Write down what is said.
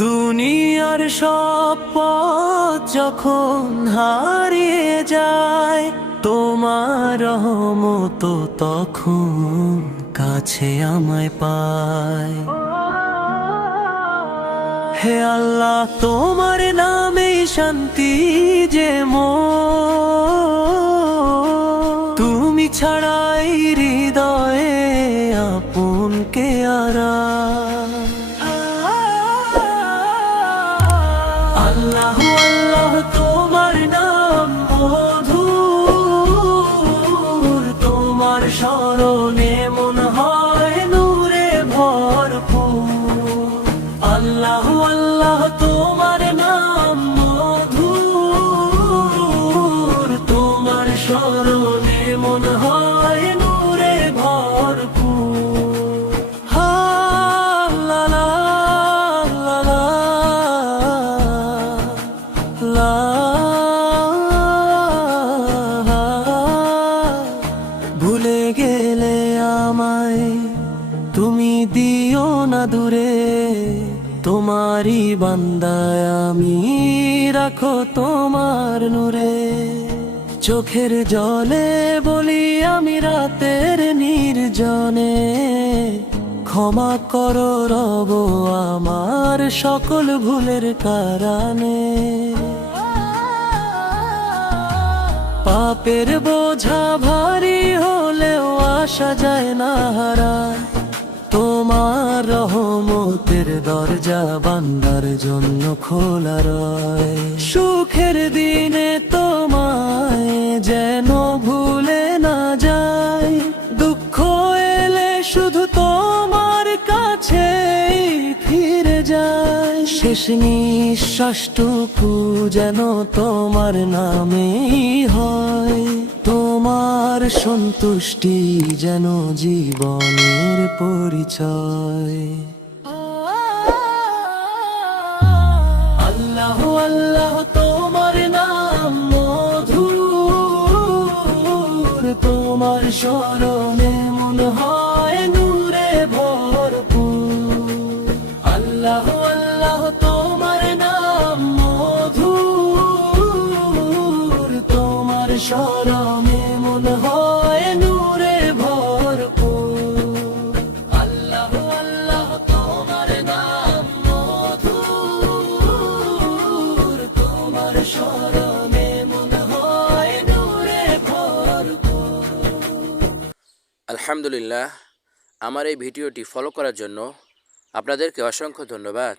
দুনিয়ার সব পথ যখন হারিয়ে যায়, তোমার রহমত তখন কাছে আমায় পায়। হে আল্লাহ, তোমার নামে শান্তি যে তুমি ছাড়াই হৃদয়ে আপন কে আরা। আল্লাহ আল্লাহ তোমার নাম মধুর, তোমার স্মরণে মন হয় নূরে ভরপুর। আল্লাহ আল্লাহ তোমার নাম মধুর, তোমার স্মরণে মন হয় নূরে ভরপুর। হা লা লা লা লা লা। ভুলে গেলে আমায় তুমি দিও না দূরে, তোমারই বান্দায় আমি, রাখো তোমার নূরে। চোখের জলে বলি আমি রাতের নির্জনে, ক্ষমা করো রব আমার সকল ভুলের কারণে। পাপের বোঝা ভারী হলেও আসা যায় না হারায়, তোমার রহমতের দরজা বান্দার জন্য খোলা রয়। সুখের দিনে তোমায় যেন ভুলে না যায়, দুঃখ এলে শুধু তোমার কাছে ফিরে যায়। শেষ নিঃশ্বাসটুকু যেন তোমার নামেই হয়, তোমার সন্তুষ্টি যেন জীবনের পরিচয়। আল্লাহ আল্লাহ তোমার নাম মধুর, তোমার স্মরণে মন হয় নূরে ভরপুর। আল্লাহ আল্লাহ তোমার নাম মধুর, তোমার স্মরণে মন হয় নূরে ভরপুর। আল্লাহ আল্লাহ তোমার নাম মধুর, তোমার স্মরণে মন হয় নূরে ভরপুর। আলহামদুলিল্লাহ, আমার এই ভিডিওটি ফলো করার জন্য আপনাদেরকে অসংখ্য ধন্যবাদ।